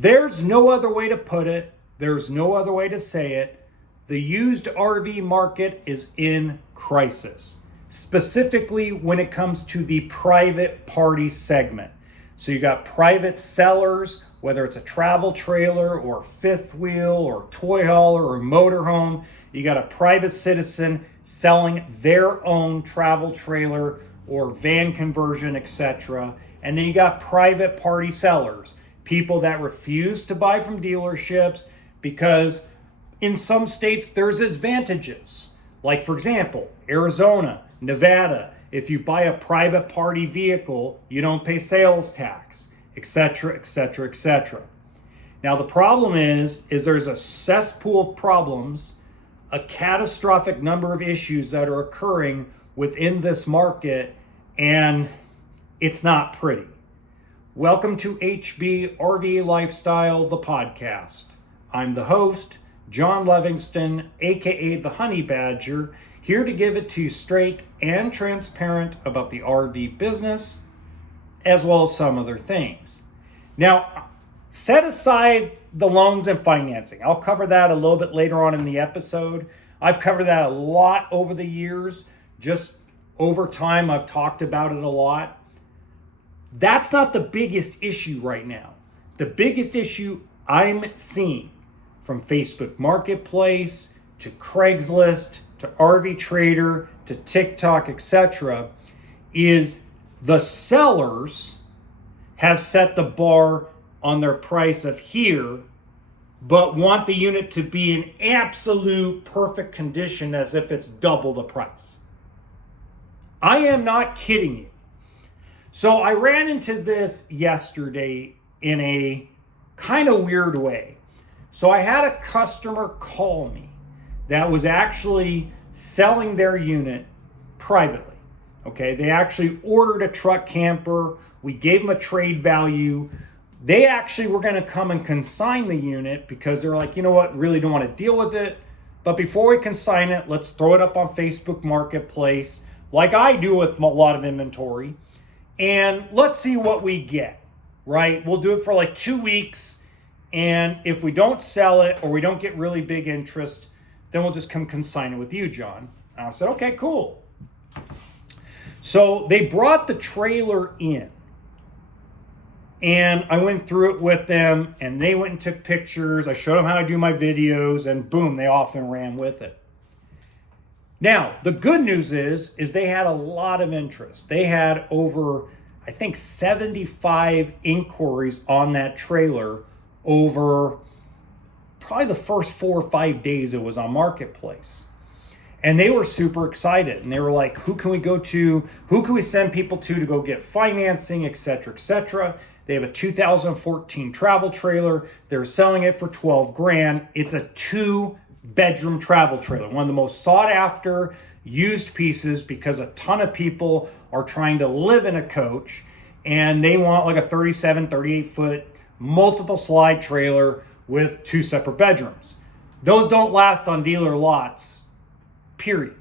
There's no other way to put it. There's no other way to say it. The used RV market is in crisis, specifically when it comes to the private party segment. So you got private sellers, whether it's a travel trailer or fifth wheel or toy hauler or motorhome. You got a private citizen selling their own travel trailer or van conversion, etc. And then you got private party sellers, people that refuse to buy from dealerships because in some states there's advantages. Like, for example, Arizona, Nevada, if you buy a private party vehicle, you don't pay sales tax, etc., etc., etc. Now, the problem is there's a cesspool of problems, a catastrophic number of issues that are occurring within this market, and it's not pretty. Welcome to HB RV Lifestyle, the podcast. I'm the host, John Livingston, aka the Honey Badger, here to give it to you straight and transparent about the RV business, as well as some other things. Now, set aside the loans and financing. I'll cover that a little bit later on in the episode. I've covered that a lot over the years. Just over time, I've talked about it a lot. That's not the biggest issue right now. The biggest issue I'm seeing from Facebook Marketplace to Craigslist to RV Trader to TikTok, etc., is the sellers have set the bar on their price of here, but want the unit to be in absolute perfect condition as if it's double the price. I am not kidding you. So I ran into this yesterday in a kind of weird way. So I had a customer call me that was actually selling their unit privately. Okay, they actually ordered a truck camper. We gave them a trade value. They actually were going to come and consign the unit because they're like, you know what, really don't want to deal with it. But before we consign it, let's throw it up on Facebook Marketplace, like I do with a lot of inventory, and let's see what we get, right? We'll do it for like 2 weeks, and if we don't sell it or we don't get really big interest, then we'll just come consign it with you, John. And I said, okay, cool. So they brought the trailer in, and I went through it with them, and they went and took pictures. I showed them how I do my videos, and boom, they off and ran with it. Now, the good news is they had a lot of interest. They had over, I think, 75 inquiries on that trailer over probably the first 4 or 5 days it was on Marketplace. And they were super excited. And they were like, who can we go to? Who can we send people to go get financing, et cetera, et cetera. They have a 2014 travel trailer. They're selling it for $12,000. It's a 2-bedroom travel trailer, one of the most sought after used pieces because a ton of people are trying to live in a coach and they want like a 37, 38 foot multiple slide trailer with 2 separate bedrooms. Those don't last on dealer lots, period.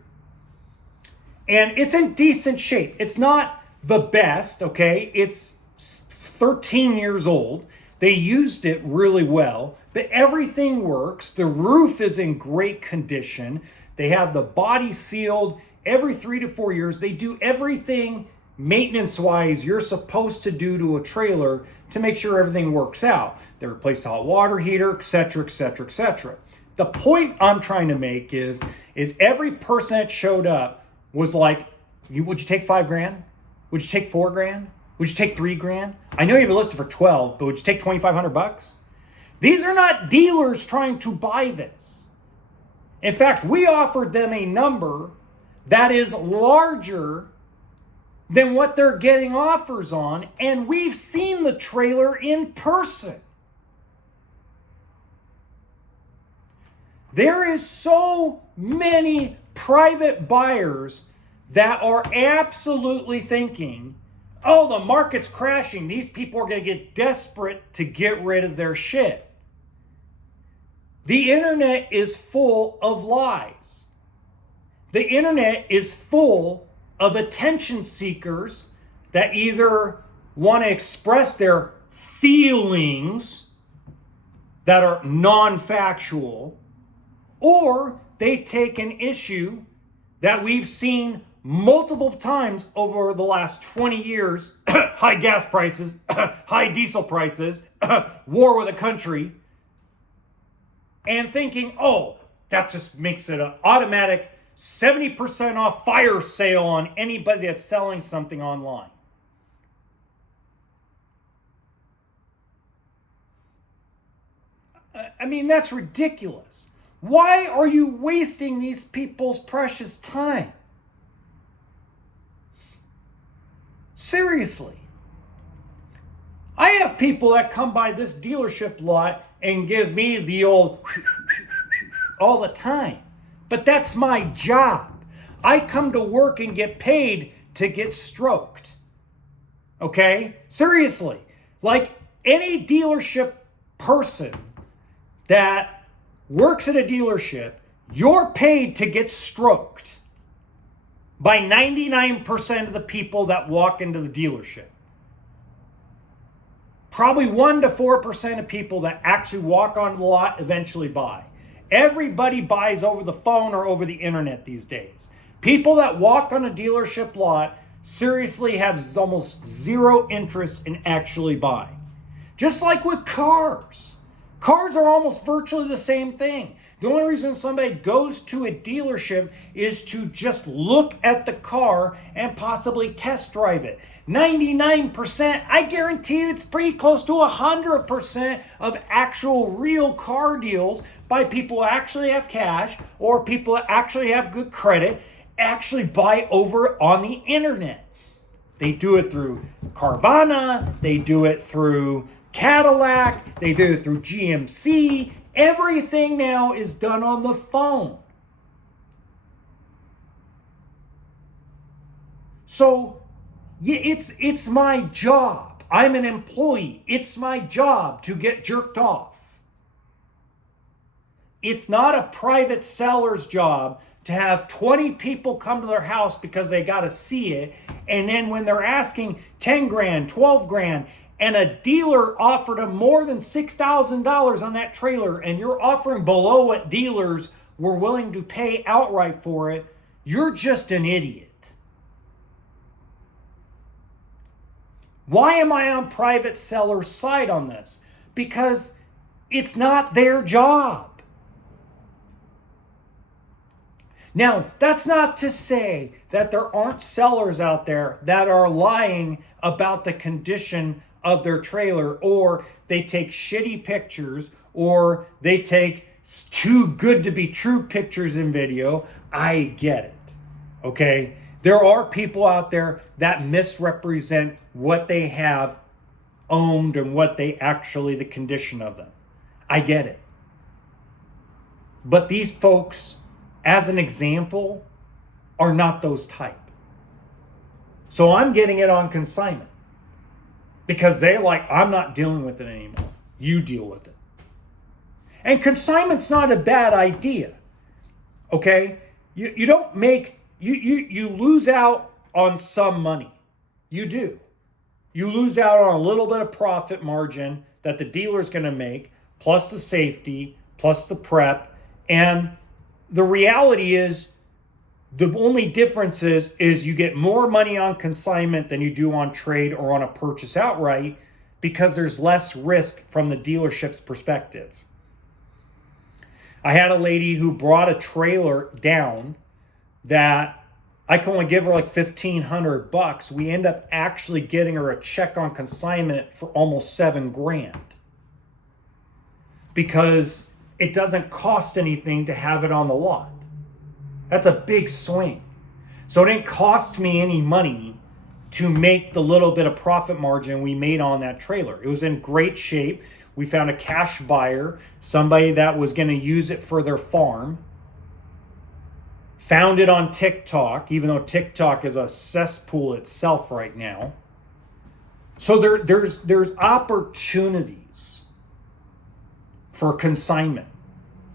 And it's in decent shape. It's not the best, okay? It's 13 years old. They used it really well, but everything works. The roof is in great condition. They have the body sealed every 3 to 4 years. They do everything maintenance-wise you're supposed to do to a trailer to make sure everything works out. They replace the hot water heater, etc., etc., etc. The point I'm trying to make is every person that showed up was like, would you take $5,000? Would you take $4,000? Would you take $3,000? I know you have it listed for 12, but would you take $2,500? These are not dealers trying to buy this. In fact, we offered them a number that is larger than what they're getting offers on, and we've seen the trailer in person. There is so many private buyers that are absolutely thinking, oh, the market's crashing. These people are going to get desperate to get rid of their shit. The internet is full of lies. The internet is full of attention seekers that either want to express their feelings that are non-factual, or they take an issue that we've seen multiple times over the last 20 years, high gas prices, high diesel prices, war with a country, and thinking, oh, that just makes it an automatic 70% off fire sale on anybody that's selling something online. I mean, that's ridiculous. Why are you wasting these people's precious time? Seriously. I have people that come by this dealership lot and give me the old all the time. But that's my job. I come to work and get paid to get stroked. Okay? Seriously. Like any dealership person that works at a dealership, you're paid to get stroked by 99% of the people that walk into the dealership. Probably 1 to 4% of people that actually walk on the lot eventually buy. Everybody buys over the phone or over the internet these days. People that walk on a dealership lot seriously have almost zero interest in actually buying. Just like with cars. Cars are almost virtually the same thing. The only reason somebody goes to a dealership is to just look at the car and possibly test drive it. 99%, I guarantee you it's pretty close to 100% of actual real car deals by people who actually have cash or people that actually have good credit actually buy over on the internet. They do it through Carvana, they do it through Cadillac, they do it through GMC. Everything now is done on the phone. So it's my job. I'm an employee. It's my job to get jerked off. It's not a private seller's job to have 20 people come to their house because they got to see it. And then when they're asking 10 grand, 12 grand, and a dealer offered them more than $6,000 on that trailer, and you're offering below what dealers were willing to pay outright for it, you're just an idiot. Why am I on private seller's side on this? Because it's not their job. Now, that's not to say that there aren't sellers out there that are lying about the condition of their trailer, or they take shitty pictures, or they take too good to be true pictures in video. I get it. Okay? There are people out there that misrepresent what they have owned and what they actually, the condition of them. I get it. But these folks, as an example, are not those type. So I'm getting it on consignment. Because they're like, I'm not dealing with it anymore. You deal with it. And consignment's not a bad idea. Okay? You don't make, you lose out on some money. You do. You lose out on a little bit of profit margin that the dealer's going to make, plus the safety, plus the prep. And the reality is, the only difference is you get more money on consignment than you do on trade or on a purchase outright, because there's less risk from the dealership's perspective. I had a lady who brought a trailer down that I can only give her like $1,500. We end up actually getting her a check on consignment for almost $7,000, because it doesn't cost anything to have it on the lot. That's a big swing. So it didn't cost me any money to make the little bit of profit margin we made on that trailer. It was in great shape. We found a cash buyer, somebody that was going to use it for their farm. Found it on TikTok, even though TikTok is a cesspool itself right now. So there's opportunities for consignment.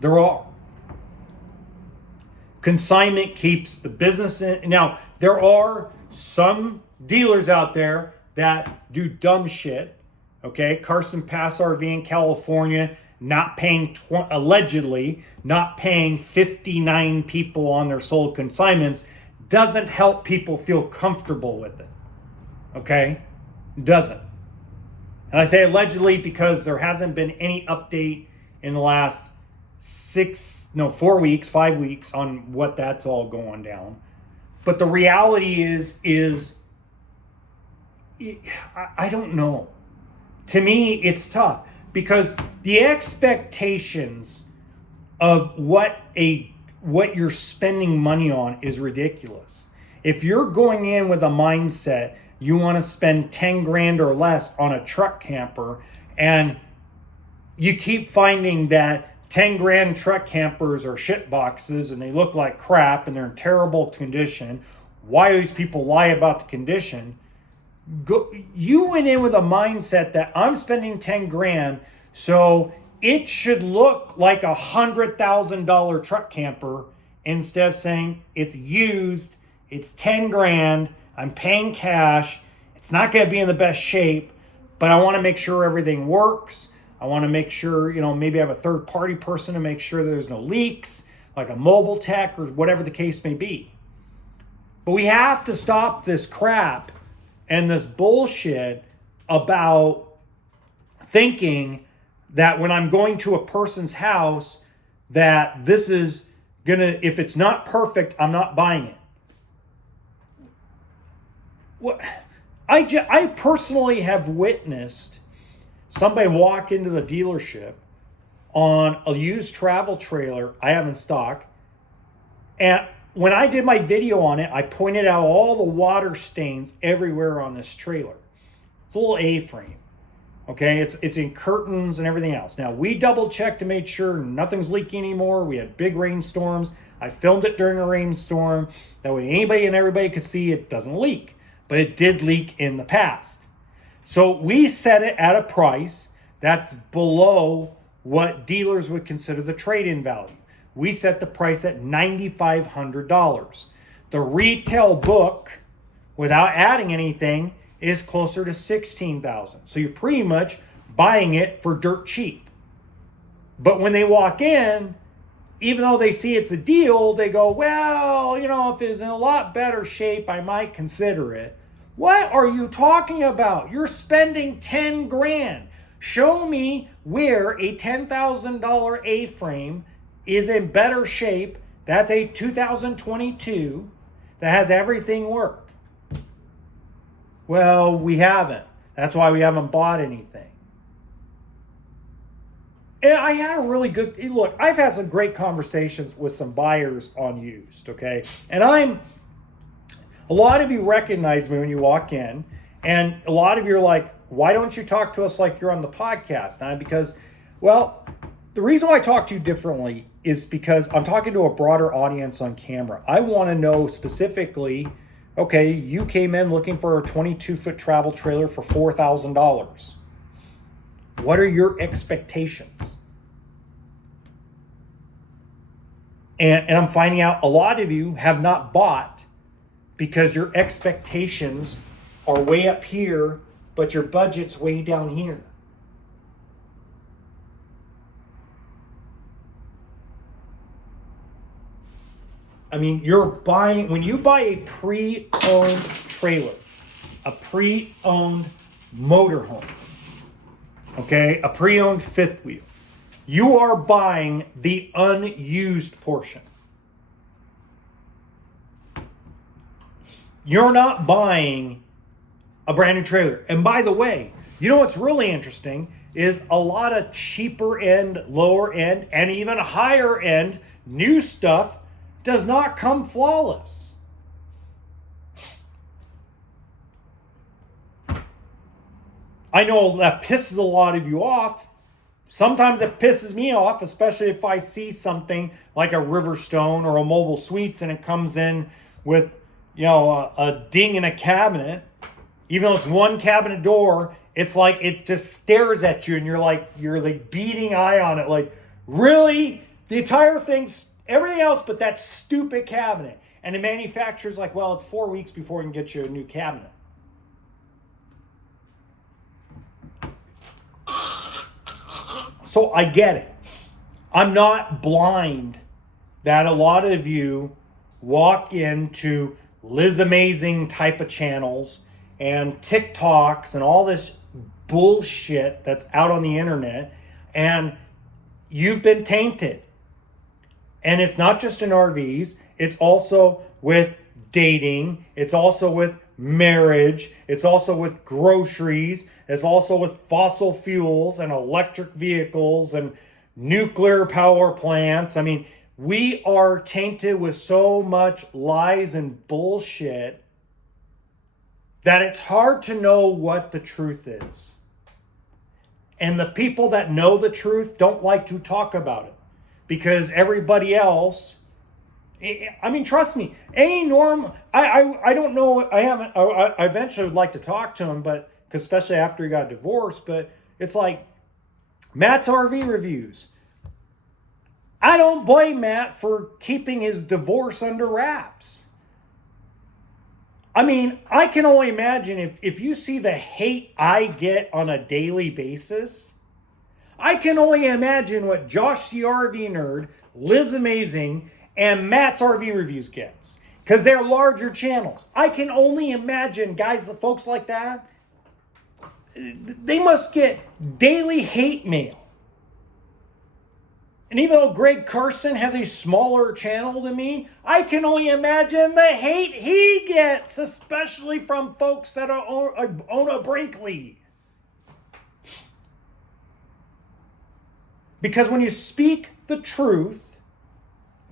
There are. Consignment keeps the business in. Now, there are some dealers out there that do dumb shit. Okay, Carson Pass RV in California, allegedly not paying 59 people on their sold consignments doesn't help people feel comfortable with it. Okay? Doesn't. And I say allegedly because there hasn't been any update in the last 5 weeks on what that's all going down. But the reality is I don't know. To me, it's tough because the expectations of what you're spending money on is ridiculous. If you're going in with a mindset you want to spend 10 grand or less on a truck camper, and you keep finding that 10 grand truck campers are shit boxes and they look like crap and they're in terrible condition. Why do these people lie about the condition? You went in with a mindset that I'm spending 10 grand, so it should look like $100,000 truck camper, instead of saying it's used, it's 10 grand, I'm paying cash, it's not going to be in the best shape, but I want to make sure everything works. I want to make sure, maybe I have a third party person to make sure there's no leaks, like a mobile tech or whatever the case may be. But we have to stop this crap and this bullshit about thinking that when I'm going to a person's house, that this is if it's not perfect, I'm not buying it. What I personally have witnessed somebody walk into the dealership on a used travel trailer I have in stock, and when I did my video on it, I pointed out all the water stains everywhere on this trailer. It's a little A-frame. Okay, it's in curtains and everything else. Now, we double checked to make sure nothing's leaking anymore. We had big rainstorms. I filmed it during a rainstorm. That way anybody and everybody could see it doesn't leak. But it did leak in the past. So we set it at a price that's below what dealers would consider the trade-in value. We set the price at $9,500. The retail book, without adding anything, is closer to $16,000. So you're pretty much buying it for dirt cheap. But when they walk in, even though they see it's a deal, they go, well, if it's in a lot better shape, I might consider it. What are you talking about? You're spending 10 grand. Show me where a $10,000 A-frame is in better shape. That's a 2022 that has everything work. Well, we haven't. That's why we haven't bought anything. And I had a really good look. I've had some great conversations with some buyers on used, okay? And a lot of you recognize me when you walk in, and a lot of you are like, why don't you talk to us like you're on the podcast? Because, well, the reason why I talk to you differently is because I'm talking to a broader audience on camera. I want to know specifically, okay, you came in looking for a 22-foot travel trailer for $4,000. What are your expectations? And I'm finding out a lot of you have not bought because your expectations are way up here, but your budget's way down here. I mean, when you buy a pre-owned trailer, a pre-owned motorhome, okay, a pre-owned fifth wheel, you are buying the unused portion. You're not buying a brand new trailer. And by the way, you know what's really interesting is a lot of cheaper end, lower end, and even higher end new stuff does not come flawless. I know that pisses a lot of you off. Sometimes it pisses me off, especially if I see something like a Riverstone or a Mobile Suites and it comes in with, a ding in a cabinet. Even though it's one cabinet door, it's like it just stares at you and you're like beating eye on it. Like, really? The entire thing's everything else but that stupid cabinet. And the manufacturer's like, well, it's 4 weeks before we can get you a new cabinet. So I get it. I'm not blind that a lot of you walk into Liz Amazing type of channels and TikToks and all this bullshit that's out on the internet, and you've been tainted. And it's not just in RVs, it's also with dating, it's also with marriage, it's also with groceries, it's also with fossil fuels and electric vehicles and nuclear power plants. I mean, we are tainted with so much lies and bullshit that it's hard to know what the truth is. And the people that know the truth don't like to talk about it because everybody else, I mean, trust me, any norm, I don't know, I eventually would like to talk to him, but because especially after he got divorced, but it's like Matt's RV reviews. I don't blame Matt for keeping his divorce under wraps. I mean, I can only imagine if you see the hate I get on a daily basis, I can only imagine what Josh the RV Nerd, Liz Amazing, and Matt's RV Reviews gets. Because they're larger channels. I can only imagine guys, folks like that, they must get daily hate mail. And even though Greg Carson has a smaller channel than me, I can only imagine the hate he gets, especially from folks that own a Brinkley. Because when you speak the truth,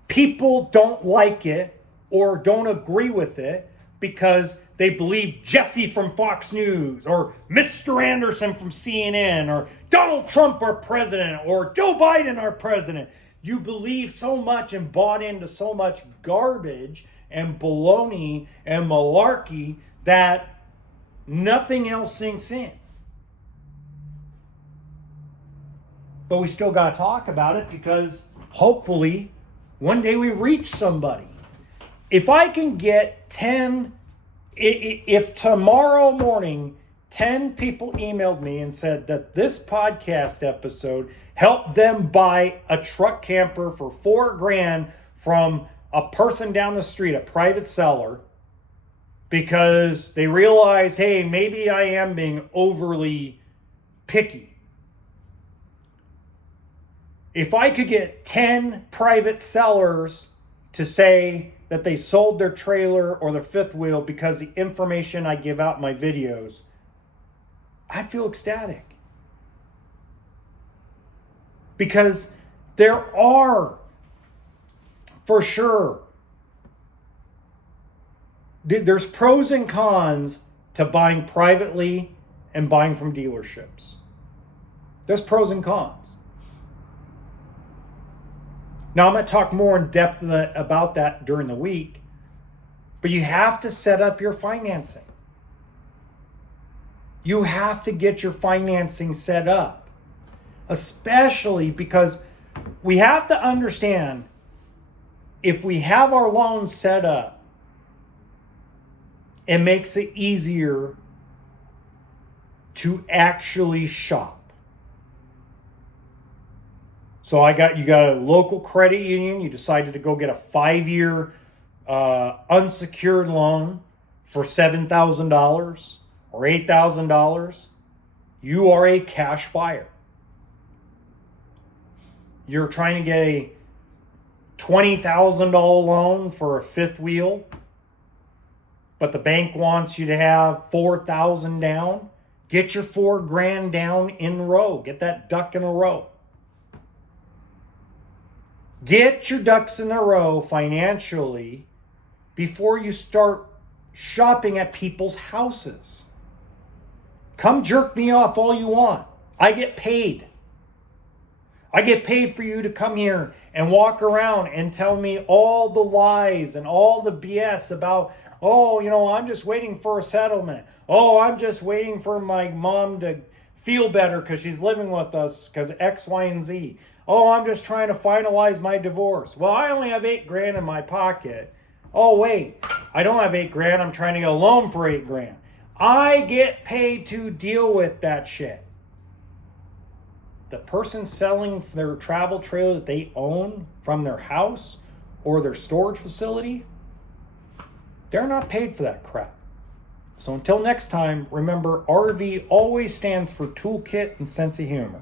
people don't like it or don't agree with it because they believe Jesse from Fox News or Mr. Anderson from CNN or Donald Trump our president or Joe Biden our president. You believe so much and bought into so much garbage and baloney and malarkey that nothing else sinks in. But we still got to talk about it because hopefully one day we reach somebody. If I can get 10, if tomorrow morning 10 people emailed me and said that this podcast episode helped them buy a truck camper for $4,000 from a person down the street, a private seller, because they realized, hey, maybe I am being overly picky. If I could get 10 private sellers to say that they sold their trailer or their fifth wheel because the information I give out in my videos, I'd feel ecstatic. Because there are, for sure, there's pros and cons to buying privately and buying from dealerships. There's pros and cons. Now, I'm going to talk more in depth about that during the week, but you have to set up your financing. You have to get your financing set up, especially because we have to understand if we have our loans set up, it makes it easier to actually shop. So you got a local credit union. You decided to go get a 5-year unsecured loan for $7,000 or $8,000. You are a cash buyer. You're trying to get a $20,000 loan for a fifth wheel, but the bank wants you to have $4,000 down. Get your $4,000 down in a row. Get that duck in a row. Get your ducks in a row financially before you start shopping at people's houses. Come jerk me off all you want. I get paid. I get paid for you to come here and walk around and tell me all the lies and all the BS about, I'm just waiting for a settlement. I'm just waiting for my mom to feel better because she's living with us because X, Y, and Z. I'm just trying to finalize my divorce. Well, I only have $8,000 in my pocket. Oh, wait, I don't have $8,000. I'm trying to get a loan for $8,000. I get paid to deal with that shit. the person selling their travel trailer that they own from their house or their storage facility, they're not paid for that crap. So until next time, remember, RV always stands for toolkit and sense of humor.